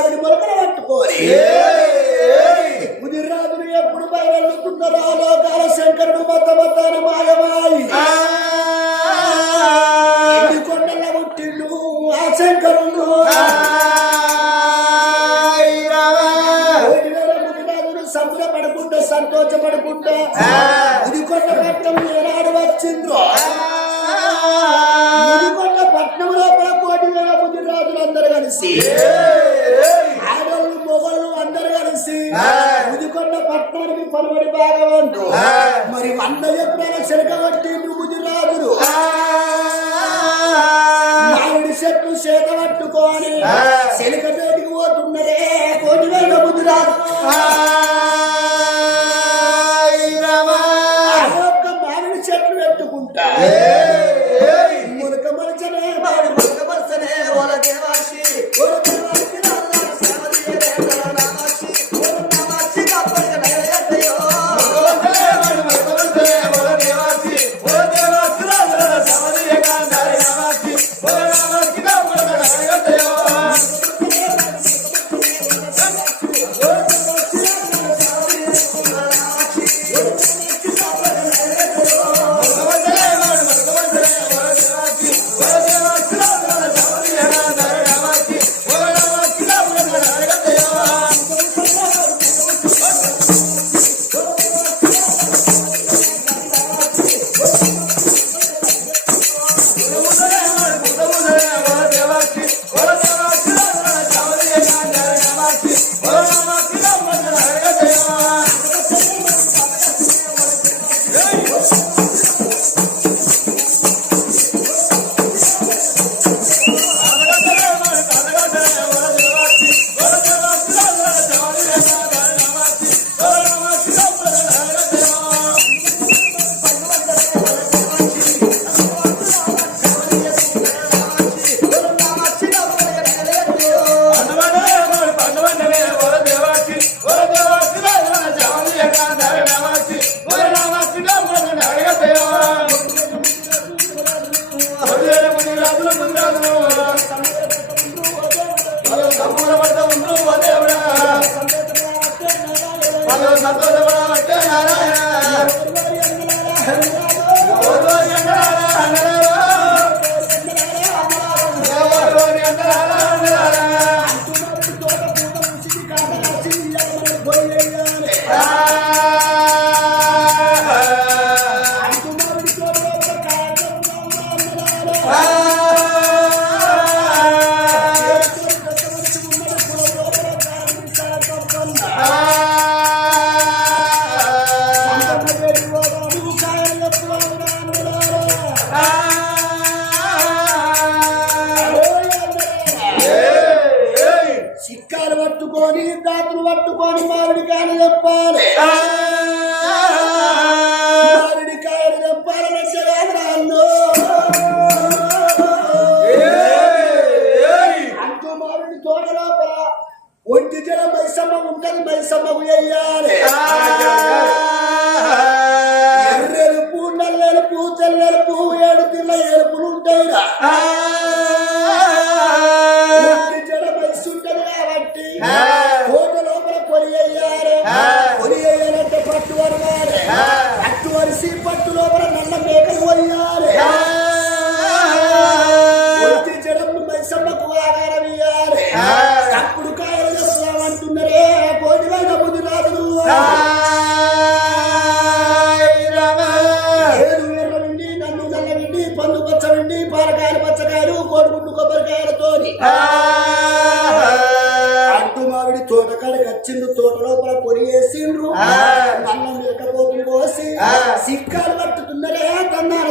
మామిడి మొలకలు పట్టుకోని ముదిరాజులు ఎప్పుడు బయలుతున్నారో లోకాల శంకరుడు మొత్తమొత్తాన మాయమాయి కొండల పుట్టిండు ఆ శంకరుడు ముదిరాజులు సంబరపడుకుంటా సంతోషపడుకుంటా ముదికొండ పట్నం ఏనాడు వచ్చిందో ముదికొండ పట్నం లోపల 1,000,000 ముదిరాజులు అందరూ కలిసి ఆడవాళ్ళు మొగళ్ళు అందరూ కలిసి ముదికొండ పట్నానికి పలువడి బాగా ఉంటూ మరి 100 ఎకరాల చెరక పట్టిండ్రు ముదిరాజులు మామిడి చెట్లు చేత పట్టుకొని చెలక పేటికి పోతున్నదే 1,000,000 ముదిరాజు మామిడి చెట్లు పెట్టుకుంటా ములక మలచనే మామిడి ములక మలచనే ఓల దేవాసి చిక్కాలు పట్టుకొని దాతులు పట్టుకొని మామిడికాయలు చెప్పాలి మామిడికాయలు చెప్పాలని శరాలు అంటూ మామిడి తోట లోపల ఒంటి జల మైసమ్మ ఉంటుంది మైసమ్మకు వేయాలి ఎర్రెలుపు నల్లెలుపు తెల్లెలుపు 7 పిల్ల ఎలుపులు ఉంటాయి కోట లోపల పొలి అయ్యారు పొలి అయ్యాలంటే పట్టు వరగాలి పట్టు వరిసి పట్టు లోపల నల్ల మేకలు వయ్యాలి వచ్చి జడము మైసమ్మకు ఆహారం ఇయ్యాలి అప్పుడు కాయలు చెప్తామంటున్నారే 1,000,000 ముదిరాజులు ఏడు ఎర్ర విండి నన్ను నల్ల విండి పండు పచ్చ విండి పాలకాయలు పచ్చకాయలు కోడిగుడ్డు కొబ్బరికాయలతోని మామిడి తోటకాడికి వచ్చిండు తోట లోపల పొరి వేసిండ్రు అన్నం లేకపోతులు పోసి సిక్కాలు పట్టుతున్నారే తన్నారు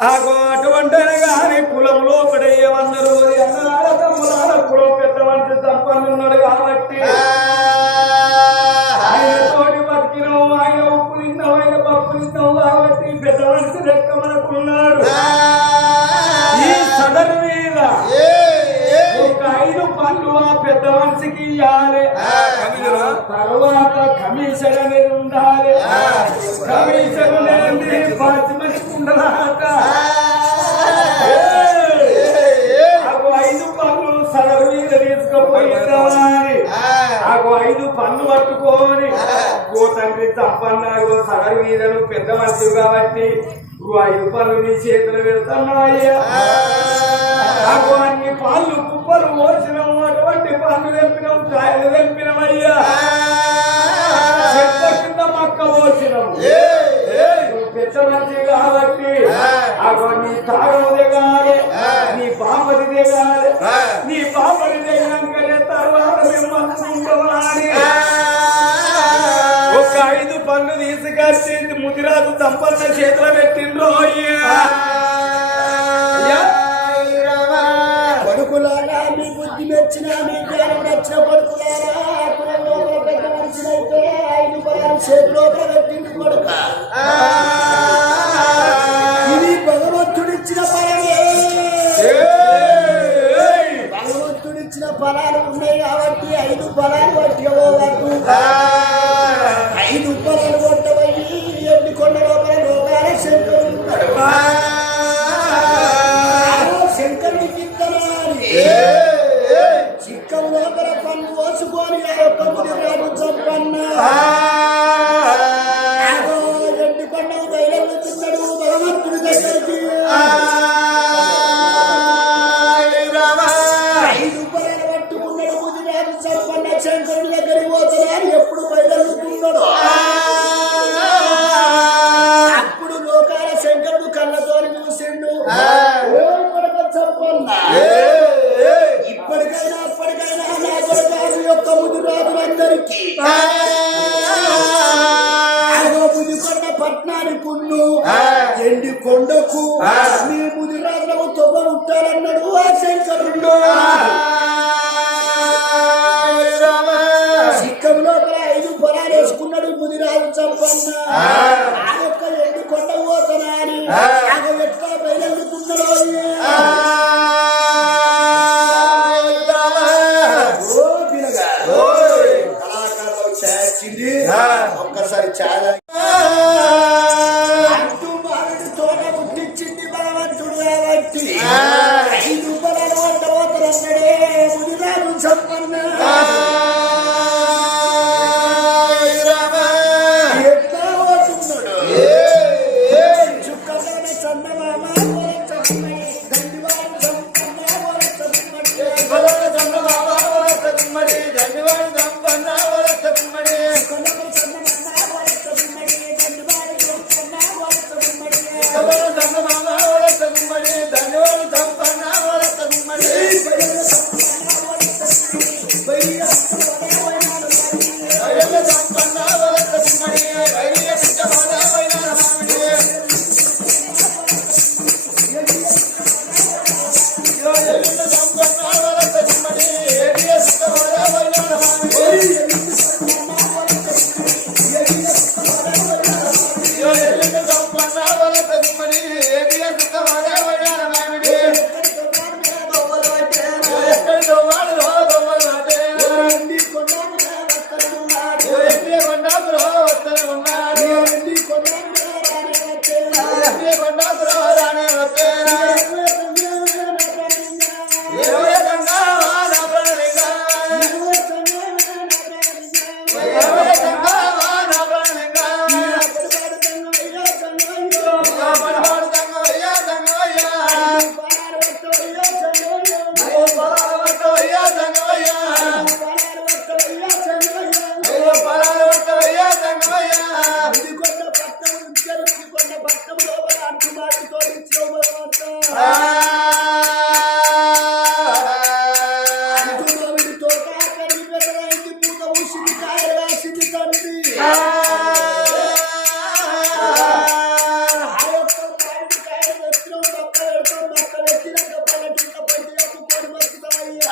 అటువంటి గాని కులంలో పడేయమన్నారు అన్నారతమ్ములాల కులం పెద్ద మనిషి సంపన్నున్నాడు కాబట్టి ఆయన తోటి బతికినావు ఆయన ఉప్పు తిన్నావు ఆయన పప్పు తిన్నావు కాబట్టి పెద్ద మనిషి లెక్క మనకున్నాడు ఈ సదరు మీద ఒక 5 పనులు ఆ పెద్ద మనిషికి ఇవ్వాలి తర్వాత కమిషన్ అనేది ఉండాలి కమిషన్ అనేది పాతి మనిషికి ఉండాలట 5 పనులు సదరు మీద తీసుకుపోయిందామని 5 పనులు పట్టుకొని ఓ తండ్రి తప్పన్నాడు సదరు మీద నువ్వు పెద్ద మనిషి కాబట్టి 5 పనులు నీ చేతులు పెడతాయ్యా అన్ని పాలు కుప్పలు మోసినాము అటువంటి పనులు తెంపినాం కాయలు తెంపినమయ్యా చెట్ల కింద మక్క మోసినాము పెద్ద మంచి కాబట్టి నీ తాగం దిగాలి నీ పాపది దిగాలి నీ పాపది దిగాకనే తర్వాత మేము అనుకుంటామని ఒక 5 పనులు తీసుకొచ్చి ముదిరాజు సంపన్న చేతిలో పెట్టిండ్రు కొడుకులారా మీ బుద్ధి మెచ్చిన మీ జ్ఞానం నచ్చిన కొడుకులారా పెద్ద మనిషినైతే 5 పదాలు చేతిలో పెట్టింది కొడుక ఇది భగవంతుడిచ్చిన ఫలమే భగవంతుడిచ్చిన ఫలాలు ఉన్నాయి కాబట్టి 5 ఫలాలు పట్టుకోవాలి 5 ఫలాలు కొట్టబోయి ఎన్ని కొండ లోపల లోకాల శంకరుడు శంకరుడికి చిక్కం లోపల పన్ను పోసుకొని ఆ యొక్క ముదిరాజు సంపన్న ఎండి కొండవు బయలుతున్నాడు భగవంతుడి దగ్గరికి 5 పదాలు పట్టుకున్నాడు ముదిరాజు సంపన్న శంకరుడి దగ్గరికి పోతున్నాడు ఎప్పుడు బయలుతున్నాడు అప్పుడు లోకాల శంకరుడు కళ్ళతో చూసిండు సంపన్న ఇప్పటికైనా అప్పటికైనా నా కొడుకు యొక్క ముదిరాజులందరికీ ముదికొండ పట్నానికి ఎండి కొండకు మీ ముదిరాజులకు తొవ్వ ఉంటారన్నాడు ఆ శంకరుడు సిక్కం లోపల 5 పొలాలు వేసుకున్నాడు ముదిరాజు సంపన్న ఆ యొక్క ఎండి కొండ పోతనా అని ఎట్లా బయలుతున్నాడు ఒక్కసారి చాలా అంటూ మామిడి తోట పుట్టించింది భగవంతుడు కాబట్టి 5 పొలాలు వంటపోతారన్నాడే ముదిరాజు సంపన్న ఎట్లా పోతున్నాడు చుక్కలైన చందమామ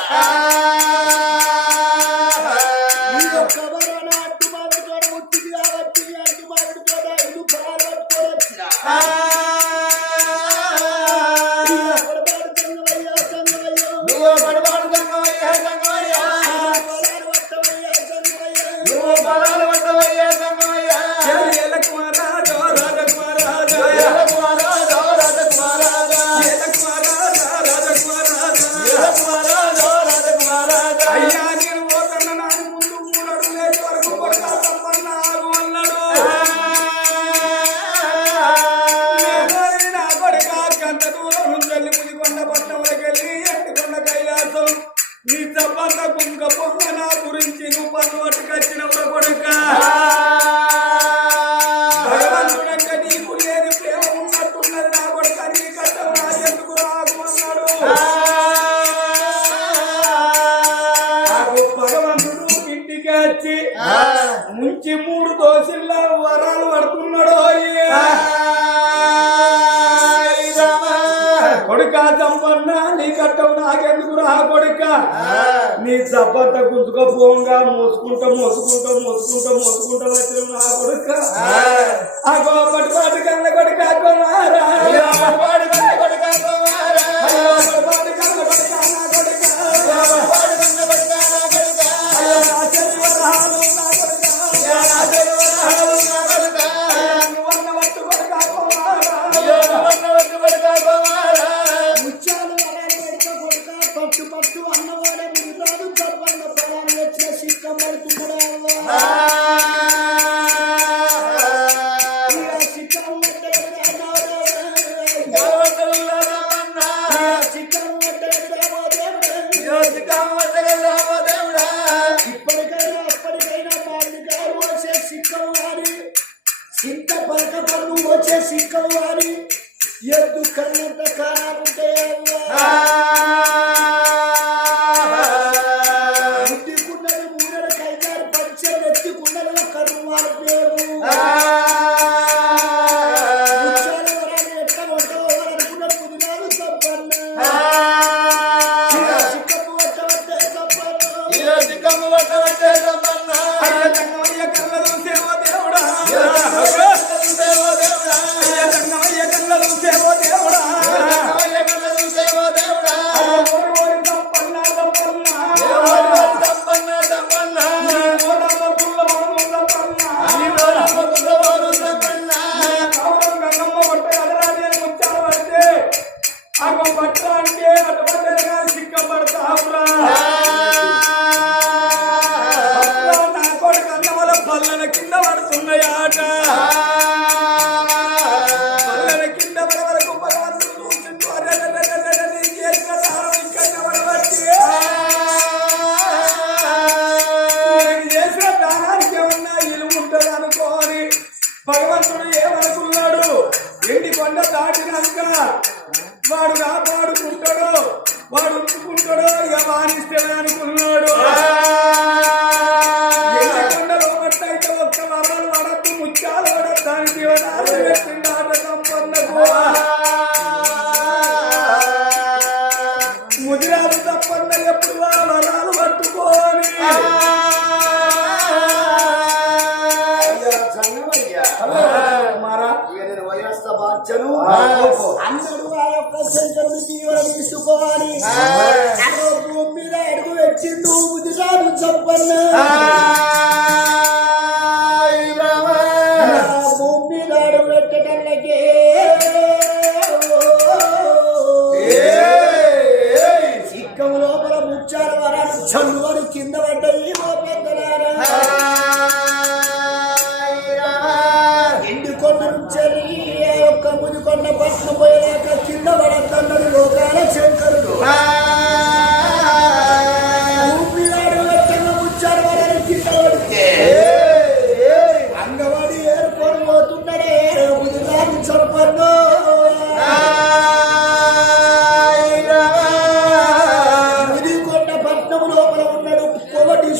ఈ యొక్క వరాన అడ్డు మామిడి తోట ముట్టింది కాబట్టి అడ్డు మామిడి తోట 5 ఫలాలు పట్టుకొని వచ్చిన నీ తప్పన్న కుంక పొంగ నా గురించి నువ్వు పన్ను పట్టుకొచ్చిన కొడుక భగవంతుడంటే నీకు లేని ప్రేమ ఉన్నట్టున్నది నా కొడుక నీ కట్టం నాకెందుకు రాకు అన్నాడు భగవంతుడు ఇంటికి వచ్చి ముంచి 3 దోశల వరాలు పడుతున్నాడు కొడుక చంపన్నా నీ కట్టం నాకెందుకు రా కొడుక నీ చప్పంత గుంజుకపోగా మోసుకుంటా వచ్చిన నా కొడుక ఆ గోపటి పాటి కన్న కొడుక కొమారా సింత పలక పన్ను వచ్చే సిక్కలు వారి ఎద్దు కన్నంత కానుంటాయన్నది మూడల కైగారు పంచే ఎత్తుకున్నది కరువు వారి పేరు వరాలు ఎట్లా ఉంటావో అనుకున్న పుదినాలు తప్పన్న చిక్కమ్మ పట్టవట్టే తప్పన్న కళ్ళలు సేవ దేవుడా కింద పడుతున్నాయాట పల్లెల కింద పడే వరకు భగవంతుడు చేసిన దానానికి ఏమన్నా ఇలువ ఉంటుంది అనుకోని భగవంతుడు ఏమనుకున్నాడు ఎండి కొండ దాటినాక వాడు కాపాడుకుంటాడో వాడు ఉంచుకుంటాడో ఇక వాణిస్తాడు అనుకున్నాడు ఒక్క వరాలు పడద్దు ముత్యాలు పడద్దానికి పెట్టిండాట సంపన్నకు ముదిరాలు తప్పన్న ఎప్పుడు ఆ వరాలు పట్టుకోని అందరూ ఆ యొక్క శంకరుని దీవెన తీసుకోవాలి భూమి మీద అడుగు పెట్టిండు ముదిరాలు చెప్పన్న భూమి మీద అడుగు పెట్టటల్లకే సిక్కం లోపల ముచ్చాల వరాలు చల్లు అని కింద పడ్డాయి ఓ పెద్దలారా ఎండికొండ నుంచి ఆ యొక్క ముదికొండ పట్నం పోయేదాక కింద పడద్దన్నది లోకాల శంకరుడు భూమి నాడు వెచ్చగా ముచ్చాడు వరాలు కింద పడితే అంగవాడి ఏరుకొని పోతున్నాడే ముదిరాలు చంపన్ను ముదికొండ పట్నం లోపల ఉన్నాడు పొగటి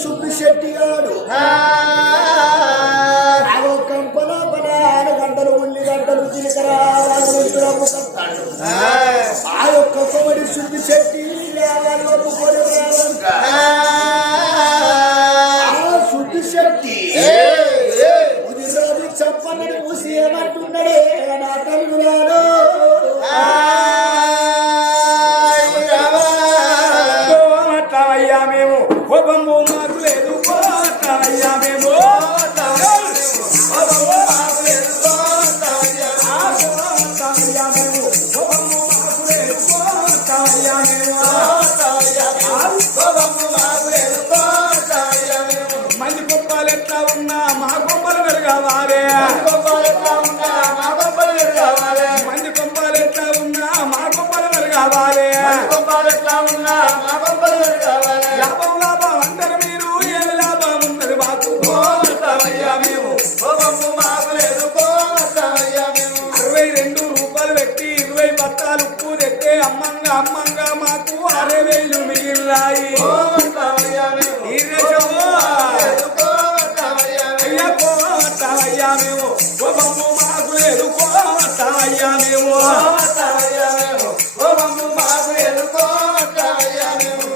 వస్తామయ్యా మేము ఓబమ్ము మాకు లేదు వస్తామయ్యా మేము మంది గొప్పలు ఎట్లా ఉన్నా మా గొప్పలు వెరగావాలే మంది గొప్పలు ఎట్లా ఉన్నా మా గొప్పలు వెరగావాలే లాభం లాభం అంటారు మీరు ఏమి లాభం ఉన్నది మాకు పోతామయ్యా మేము 62 రూపాయలు పెట్టి 20 బత్తాలు ఉప్పు తెస్తే అమ్మంగా మాకు 60,000 మిగిలినాయి అయ్యా పోతామయ్యా మేము ఓబమ్ము మాకు లేదు పోతామయ్యా మేము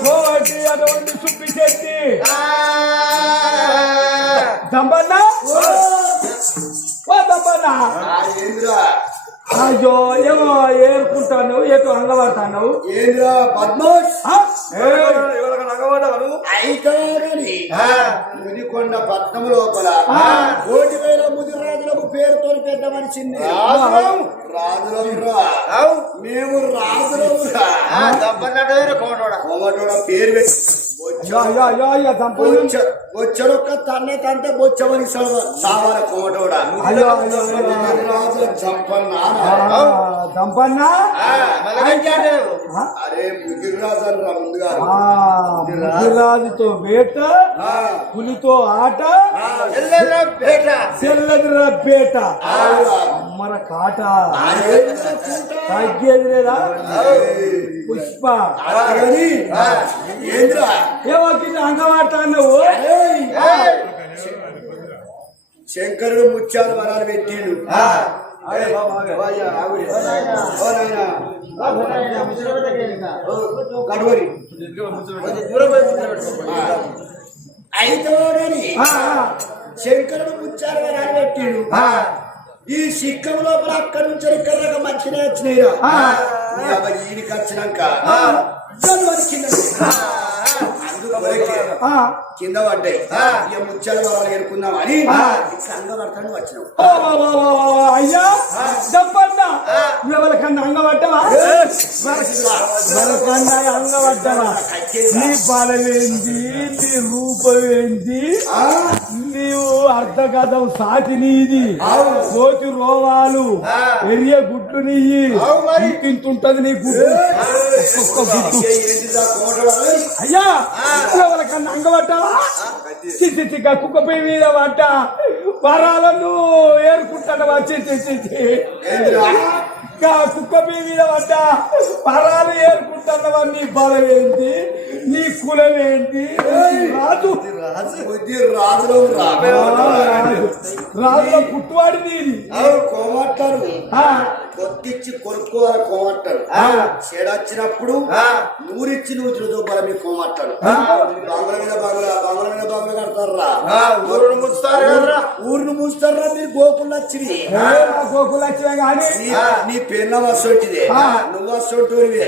కోటి అటువంటి సుప్పి చెట్టి దంపన్నా ఓ దంపన్నా అయ్యో ఏమో ఏరుకుంటాను ఎటు అంగబడతాను ఏంద్రా పద్మోష్ అయితే ముదికొండ పట్నం లోపల 1,000 ముదిరాజులకు పేరుతో పెద్ద మనిషింది రాజులమురా మేము రాజులమురా కోమటోడ పేరు పెట్టి బొచ్చడొక్క తన్నే తంటే బొచ్చమని సావాల కోమటోడ రాజుల దంపన్నా అరే ముదిరాజు అని రా ముందుగా ముదిరాజుతో వేట పులితో ఆట చెల్లెదురా పేట మన కాట తగ్గేది లేదా పుష్ప ఏమో అంగమాట నువ్వు శంకరుడు ముత్యాలు వరాలు పెట్టిండు గడవరి అయితే శంకరుడు ముత్యాలు వరాలు పెట్టిండు ఈ సిక్కం లోపల అక్కడి నుంచి ఇక్కడ మంచిగా వచ్చినాయిరా ఈయనకి వచ్చినాక కింద పడ్డాయి ఇక ముత్యాల వరాలు ఏరుకుందాం అని అంగపడతాను వచ్చినావు అయ్యా చెప్పన్నా ఎవరికన్నా అంగపడ్డావా ఎవరికన్నా అంగపడ్డావా నీ బలమేంది నీ రూపమేంది నీవు అర్ధగతం సాటి నీది కోతి రోమాలు ఎరియ గుడ్లు నీయి తింటుంటది నీ గుడ్డు ఒక్కొక్క గుడ్డు అయ్యా ఎవరికన్నా అంగపడ్డావా చిచ్చిగా కుక్కపై మీద పడ్డ వరాలను ఏరుకుంటావా కుక్కపై మీద పడ్డ వరాలు ఏరుకుంటున్నావా నీ బలం ఏంటి నీ కులం ఏంటి రాజులో పుట్టువాడి నీది కోమట్టారు కొత్తిచ్చి కొనుక్కోవాలి కోమట్టాడు చెడొచ్చినప్పుడు నూరిచ్చి నూతులతో బలం మీ కోమట్టాడు బంగ్లా మీద బంగ్లా కడతారా ఊరిని మూస్తారా మీరు గోకులు వచ్చింది గోకులు వచ్చినా కానీ నీ పెన్నం వస్తుంటిదే నువ్వు వస్తుంటివే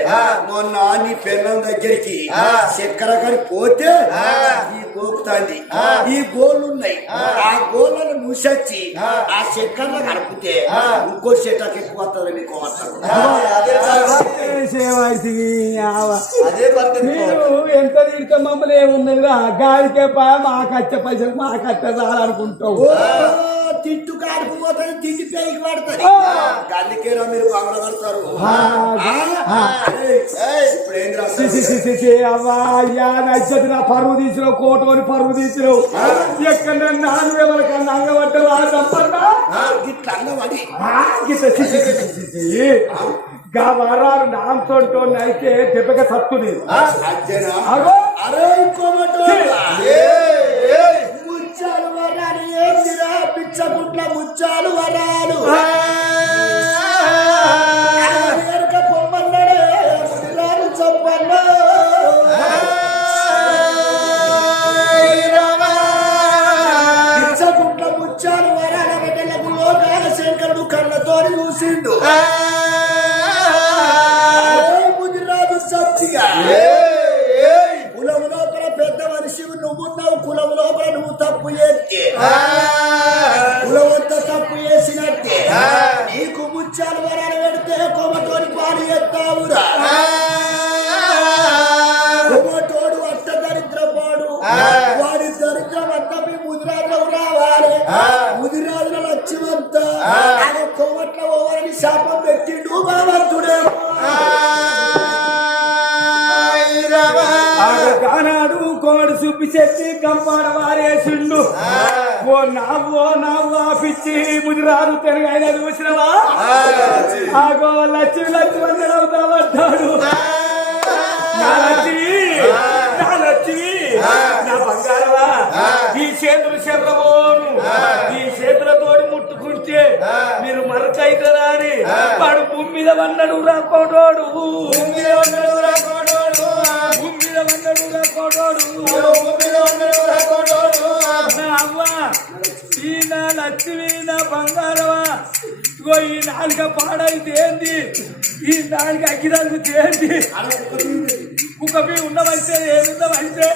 మొన్న నీ పెన్నం దగ్గరికి చక్కెర కడి పోతే ఈ గోకుతాంది ఈ గోళ్ళు ఉన్నాయి ఆ గోళ్ళను మూసొచ్చి ఆ చక్కెరలో కడిపితే ఇంకో చెట్టకి ఎక్కువ వస్తుంది మీకు ఎంత తిరిగితే మమ్మల్ని ఏమున్నదిరా గాడికే మా కచ్చ పైసలు మా కచ్చ చాలనుకుంటావు తిట్టు కాడిపోతుంది తిండి పైకి పడుతుంది గల్లికేరా మీరు బంగ్లా కడతారు ఇప్పుడు ఏం అవ్వా అయ్యా నచ్చదు నా పరువు తీసినావు కోటోని పరువు తీసినావు ఎక్కడ నాను ఎవరికన్నా అంగబడ్డావు ఆ సంపన్నా ఇట్లా అంగబడి వరాలు నాంతో అయితే దెబ్బగా సత్తుని ముచ్చాలు వరాలు ఏంటిరా పిచ్చగుట్ల ముచ్చాలు వరాలు పొమ్మన్నాడే ముదిరాలు చంపన్నా పిచ్చగుట్ల ముచ్చాలు వరాల బిడ్డలకు లోకాల శంకరుడు కళ్ళతో చూసిండు ముదిరాజు సత్తిగా కులం లోపల పెద్ద మనిషి నువ్వున్నావు కులం లోపల నువ్వు తప్పు చేస్తే కులమంతా తప్పు చేసినట్టే అంటావురా తోడు అట్ట దరిద్రపాడు వాడి దరిద్రం అంతా మీ ముదిరాజులకు రావాలి ముదిరాజుల లక్ష్యమంతా ఆయన కోమట్ల ఓవరని శాపం పెట్టిండు భగవంతుడే ఆనాడు కోమడు చూపి చెట్టి కంపాడ వారేసిండు ఓ నావు ఆపిచ్చి ముదిరాదు తెరగాయన చూసినవా ఆగో లక్ష్మి వందడవుతా పడ్డాడు నా లక్ష్మి నా బంగారవా ఈ చేతులు చెర్రబోను ఈ చేతులతోటి ముట్టుకుంటే మీరు మరకైతారా అని వాడు భూమి మీద వన్నడు రాకోడోడు భూమి మీద వన్నడు రాకోడోడు నా అవ్వ ఈ నా లక్ష్మి నా బంగారవా ఇగో ఈ నాలుక పాడైతే ఏంది ఈ నాలుక అగ్గిదానికి ఏంది కుక్కపి ఉన్నవైతే ఏమున్నవైతే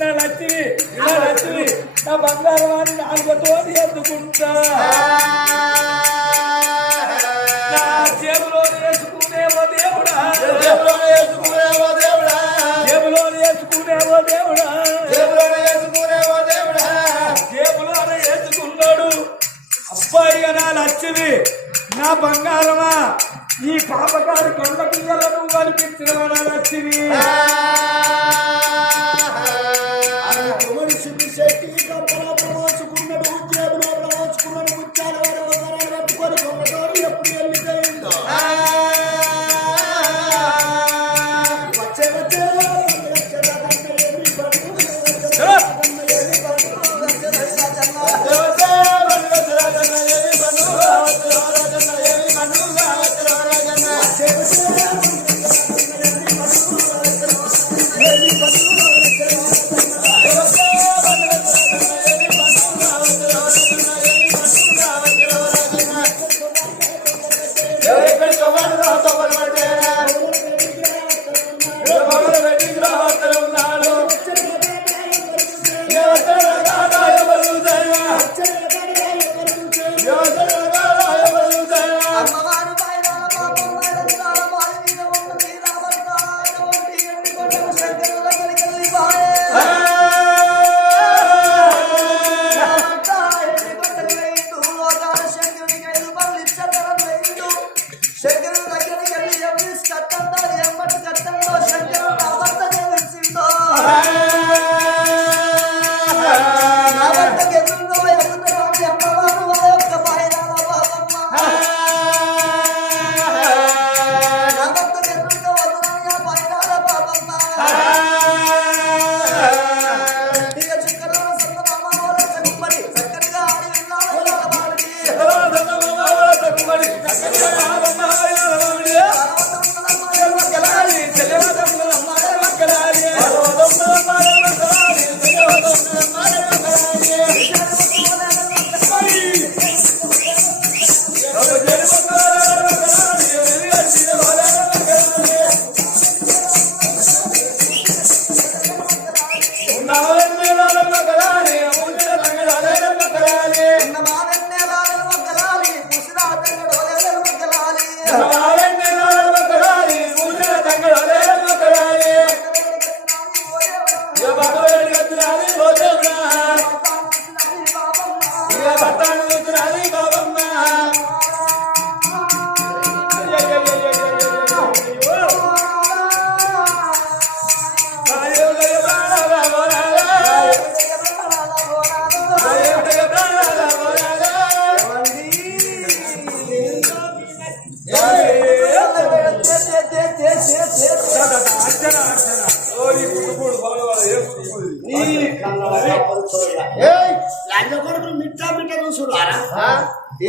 నా లక్ష్మి నా బంగారవాణి నాలుగతో ఎందుకుంటా నా జేబులో వేసుకునేవో దేవుడా జేబులో వేసుకునేవో వేసుకున్నాడు అబ్బాయిగా నా లక్ష్మి నా బంగారమా ఈ పాపకారి కొండ పిల్లలను కనిపించిన నా లక్ష్మి శక్తి ప్రమోచుకున్నాడు జేబులో ప్రమోచుకున్నాడు ముత్యాల వరకు పట్టుకొని కొమ్మతోడు ఎప్పుడు వెళ్ళిపోయిందో వచ్చే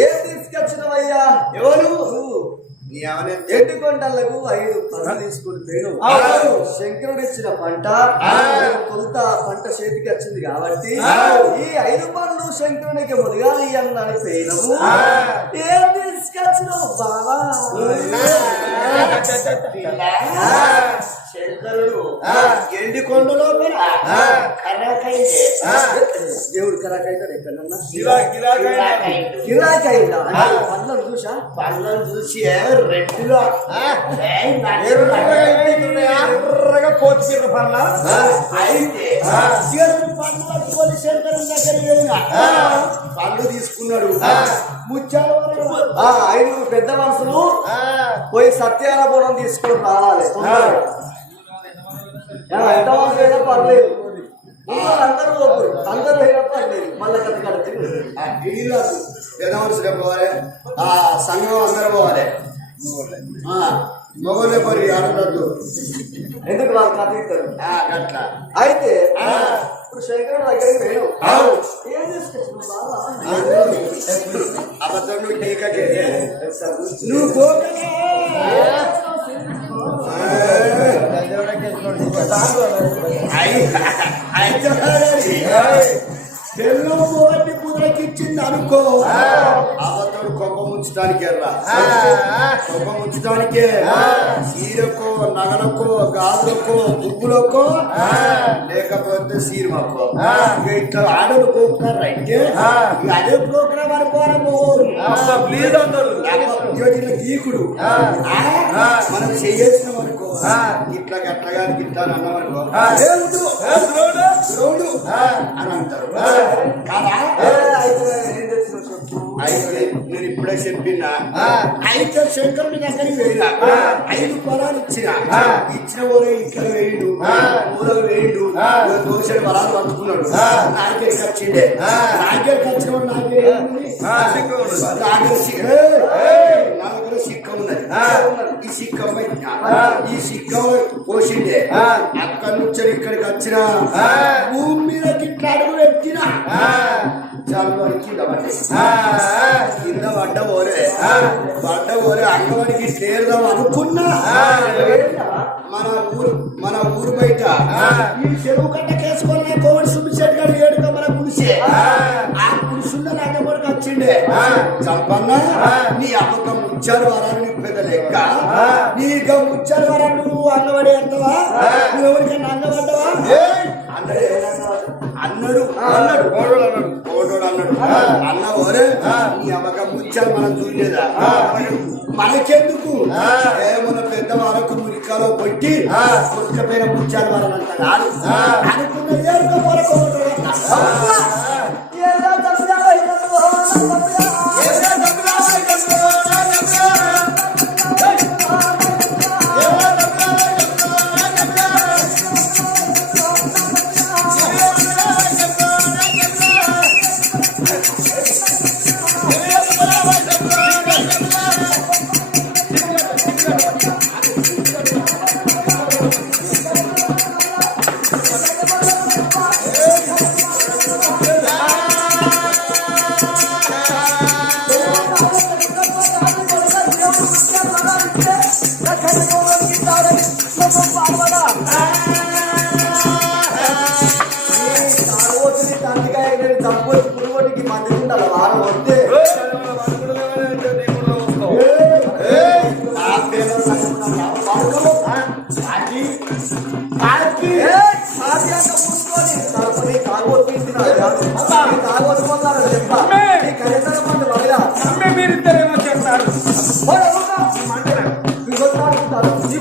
ఏం తీసుకొచ్చినవయ్యా? ఎవరు? ఎడ్డు కొండలకు 5 పనులు తీసుకుని శంకరుడు ఇచ్చిన పంట కొంత పంట చేతికి వచ్చింది కాబట్టి ఈ 5 పనులు శంకరునికి ముదిగాలి అన్నని పోయినము. ఏం తీసుక వచ్చినావు బావా శంకరుడు ఎండి కొండ లోపల కర్రకైతే దేవుడు కరాకైతాడు ఎక్కడన్నా గిరాకైండు. గిరాకైందా పనులను చూసా పళ్ళను చూసి రెడ్డిలో ఎర్రగా కోతికిర్ర పళ్ళ అయితే శివుడు పళ్ళు పట్టుకొని శంకరుని దగ్గర వెళ్ళిన పళ్ళు తీసుకున్నాడు ముత్యాల వరకు ఐదుగురు పెద్ద మనుషులు పోయి సత్యానపురం తీసుకొని రావాలి ఎంత మంది అయినా పర్లేదు అందరూ అందరూ అయినా పర్లేదు మళ్ళీ గిరిలకు పెదవలసిన పోవాలి ఆ సంఘం అందరూ పోవాలి మొగలే పరి ఆడద్దు ఎందుకు వాళ్ళు కథ ఇస్తారు అట్లా అయితే ఇప్పుడు శంకరుడు దగ్గరికి వేయను ఏం తీసుకొచ్చిన బాబా అబద్ధం నువ్వు గోకలే బెల్లం పోగొట్టి కుదరకిచ్చింది అనుకో అవతడు కొంప ముంచడానికి ఎర్రా కొంప ముంచడానికే చీరకో నగలకో గాజులకో పువ్వులకో లేకపోతే సీరమకో ఇట్లా ఆడలు పోకున్నారు అయితే అదే ప్రోగ్రామ్ అనుకోవాలి గీకుడు మనం చేయాల్సిన అనుకో ఇట్లా గట్లగా గిట్టాను అన్నాం అనుకో గ్రౌండ్ అని అంటారు కాదా అయితే నేను ఇప్పుడే చెప్పినా అయితే శంకరుడి దగ్గరికి వెళ్ళినా 5 పొలాలు ఇచ్చిన ఊరే ఇక్కడ వేయండు ఊరలు వేయండు దోషడి పొలాలు పట్టుకున్నాడు నాకేకి వచ్చిండే నాకేకి వచ్చినప్పుడు నా దగ్గర సిక్క ఉన్నది ఈ సిక్క ఈ సిక్క పోసిండే అక్కడి నుంచి ఇక్కడికి వచ్చిన భూమి మీదకి ఇట్లా అడుగు పెట్టిన చాలు కింద పడ్డ పోలే అంగవాడికి చేరుదాం అనుకున్నా మన ఊరు బయట ఈ చెరువు కట్ట కేసుకొని కోవిడ్ సుబ్బిశెట్టి గారు ఏడుగా మన గుడిసే ఆ గుడిసున్న నాగబడికి వచ్చిండే చంపన్నా నీ అమ్మకం ముచ్చారు వరాలు నీకు పెద్ద లెక్క నీకు ముచ్చారు వరాలు నువ్వు అంగవాడి అంటవా నువ్వు ఎవరికైనా అంగబడ్డవా అన్నాడు అన్న ఓరే నీ అమ్మకం ముచ్చారు మనం చూడలేదా మనకెందుకు ఏమన్నా పెద్ద వరకు మురికాలో కొట్టి కొత్త పేర ముచ్చారు వారంత కాదు అనుకున్న ఏరుక వరకు పురుగోటికి మధ్య ఉండాలి వారం వస్తే మీరిద్దరేమో చెప్తారు ఈ